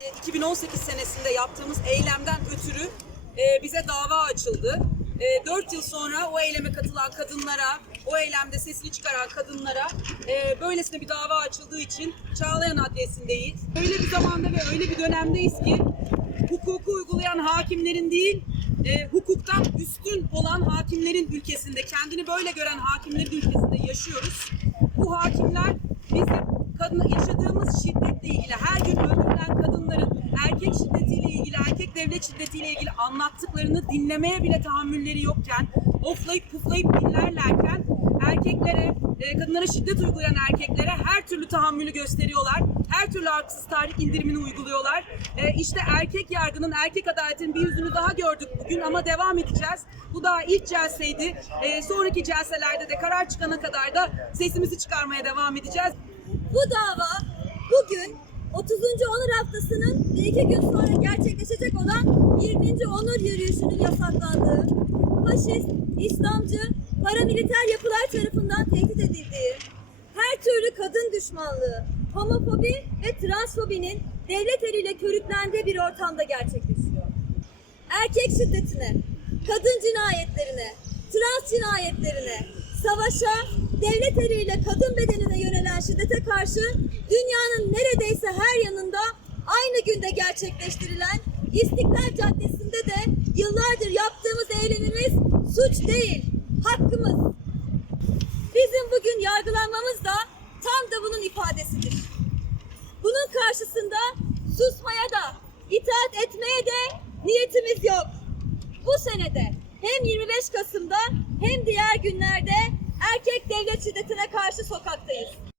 2018 senesinde yaptığımız eylemden ötürü e, bize dava açıldı. 4 yıl sonra o eyleme katılan kadınlara, o eylemde sesini çıkaran kadınlara e, böylesine bir dava açıldığı için Çağlayan Adliyesi'ndeyiz. Öyle bir zamanda ve öyle bir dönemdeyiz ki hukuku uygulayan hakimlerin değil, e, hukuktan üstün olan hakimlerin ülkesinde, kendini böyle gören hakimlerin ülkesinde yaşıyoruz. Bu hakimler bizim kadın yaşadığımız şiddetle ilgili, her gün öldürülen kadınların erkek şiddetiyle ilgili, erkek devlet şiddetiyle ilgili anlattıklarını dinlemeye bile tahammülleri yokken, oflayıp puflayıp dinlerlerken erkeklere, e, kadınlara şiddet uygulayan erkeklere her türlü tahammülü gösteriyorlar. Her türlü haksız tarih indirimini uyguluyorlar. E, işte erkek yargının, erkek adaletinin bir yüzünü daha gördük bugün ama devam edeceğiz. Bu daha ilk celseydi. E, sonraki celselerde de karar çıkana kadar da sesimizi çıkarmaya devam edeceğiz. Bu dava bugün 30. Onur Haftası'nın ve iki gün sonra gerçekleşecek olan 20. Onur Yürüyüşü'nün yasaklandığı, faşist, İslamcı, paramiliter yapılar tarafından tehdit edildiği, her türlü kadın düşmanlığı, homofobi ve transfobinin devlet eliyle körüklendiği bir ortamda gerçekleşiyor. Erkek şiddetine, kadın cinayetlerine, trans cinayetlerine, savaşa, devlet eliyle kadın bedenine yönelen şiddete karşı dünyanın neredeyse her yanında aynı günde gerçekleştirilen İstiklal Caddesi'nde de yıllardır yaptığımız eylemimiz suç değil, hakkımız. Bizim bugün yargılanmamız da tam da bunun ifadesidir. Bunun karşısında susmaya da, itaat etmeye de niyetimiz yok. Bu senede hem 25 Kasım'da hem diğer günlerde erkek devlet şiddetine karşı sokaktayız.